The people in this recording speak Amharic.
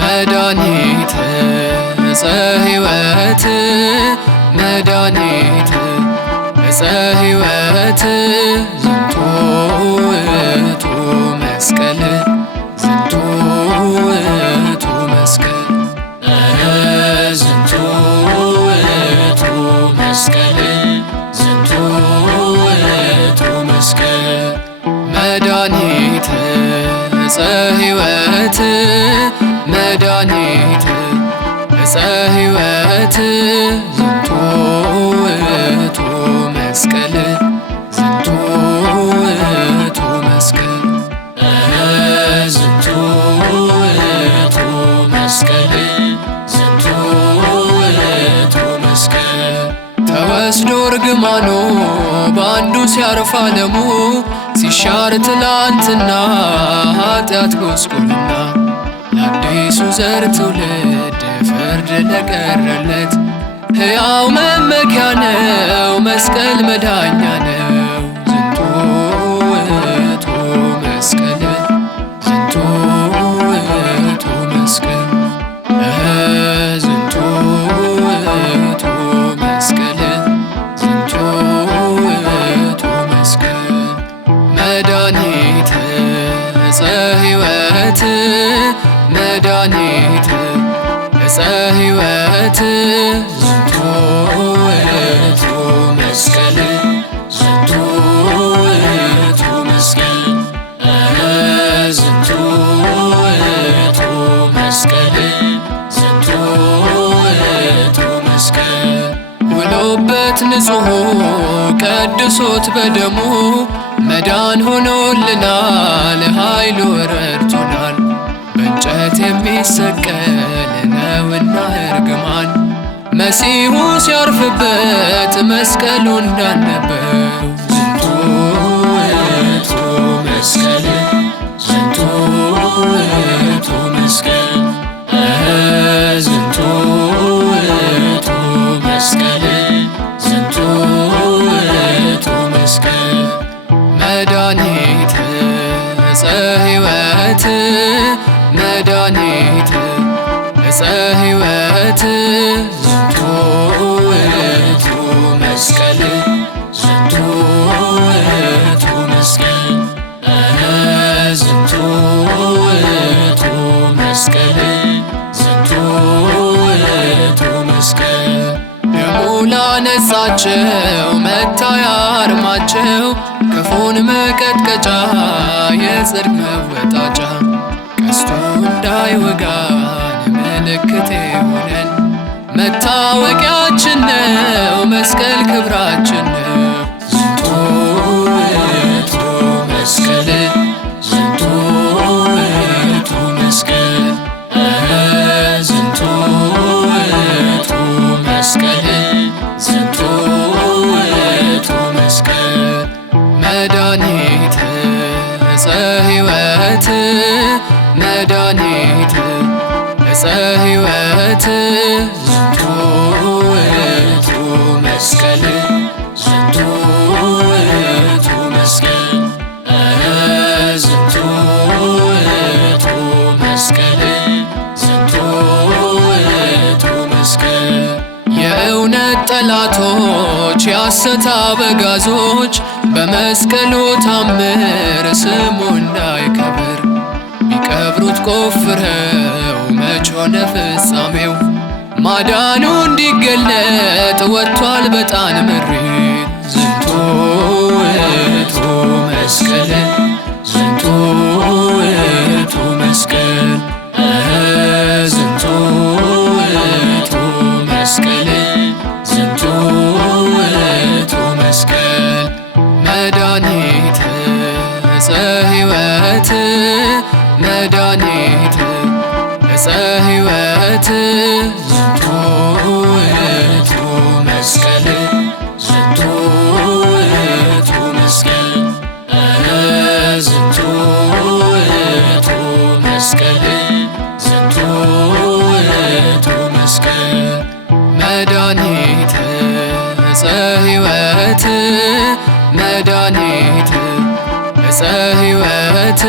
መድኃኒት ዕፀ ሕይወት መድኃኒት ዕፀ ሕይወት ዝንቱ ውእቱ መስቀል ዝንቱ ውእቱ መስቀል ዝንቱ ውእቱ መስቀል ዝንቱ ውእቱ መስቀል መድኃኒት ዕፀ ሕይወት መድኃኒት ዕፀ ሕይወት ዝንቱ ውእቱ መስቀል ዝንቱ ውእቱ መስቀል ዝንቱ ውእቱ መስቀል ዝንቱ ውእቱ መስቀል ተወስዶ እርግማኑ በአንዱ ሲያርፍ ዓለሙ ሲሻር ትላንትና ኃጢአት ጎስቁልና ለአዲሱ ዘር ትውልድ ፍርድ ለቀረለት ሕያው መመኪያ ነው መስቀል መዳኛ ነው ዝንቱ ውእቱ መስቀል ዝንቱ ውእቱ መስቀል ዝንቱ ውእቱ መስቀል ዝንቱ ውእቱ መስቀል መድኃኒት ዕፀ ሕይወት መድኃኒት ዕፀ ሕይወት ዝንቱ ውእቱ መስቀል ዝንቱ ውእቱ መስቀል ዝንቱ ውእቱ መስቀል ዝንቱ ውእቱ መስቀል ውሎበት ንጹሑ ቀድሶት በደሙ መዳን ሆኖልናል ኃይሉ ረድቶናል በእንጨት የሚሰቀል ነውና እርግማን መሲሁ ሲያርፍበት መስቀሉ እንዳነበው ዝንቱ ውእቱ መስቀል ዝንቱ ውእቱ መስቀል ዝንቱ ውእቱ መስቀል ዝንቱ ውእቱ መስቀል መድኃኒት ዕፀ ሕይወት መድኃኒት ዕፀ ሕይወት ዝንቱ ውእቱ መስቀል ዝንቱ ውእቱ መስቀል ዝንቱ ውእቱ መስቀል ዝንቱ ውእቱ መስቀል ደሙ ላነጻቸው መታያ አርማቸው ክፉን መቀጥቀጫ የጽድቅ መወጣጫ ቀስቱ እንዳይወጋን ምልክት የሆነን መታወቂያችን ነው መስቀል ክብራችን ነው ዝንቱ ውእቱ መስቀል ዝንቱ ውእቱ መስቀል ዝንቱ ውእቱ መስቀል ዝንቱ ውእቱ መስቀል መድኃኒት ዕፀ ሕይወት መድኃኒት ዕፀ ሕይወት ዝንቱ ውእቱ መስቀል ዝንቱ ውእቱ መስቀል ዝንቱ ውእቱ መስቀል ዝንቱ ውእቱ መስቀል የእውነት ጠላቶች የሐሰት አበጋዞች በመስቀሉ ታምር ስሙ እንዳይከብር ቢቀብሩት ቆፍረው መች ሆነ ፍጻሜው ማዳኑ እንዲገለጥ ወጥቷል በጣን ምሬት ዝንቱ ውእቱ መስቀል ዝንቱ ውእቱ መስቀል ዝንቱ ውእቱ መስቀል ዝንቱ ውእቱ መስቀል መድኃኒት ዕፀ ሕይወት መድኃኒት ዕፀ ሕይወት ዝንቱ ውእቱ መስቀል ዝንቱ ውእቱ መስቀል ዝንቱ ውእቱ መስቀል ዝንቱ ውእቱ መስቀል መድኃኒት ዕፀ ሕይወት መድኃኒት ዕፀ ሕይወት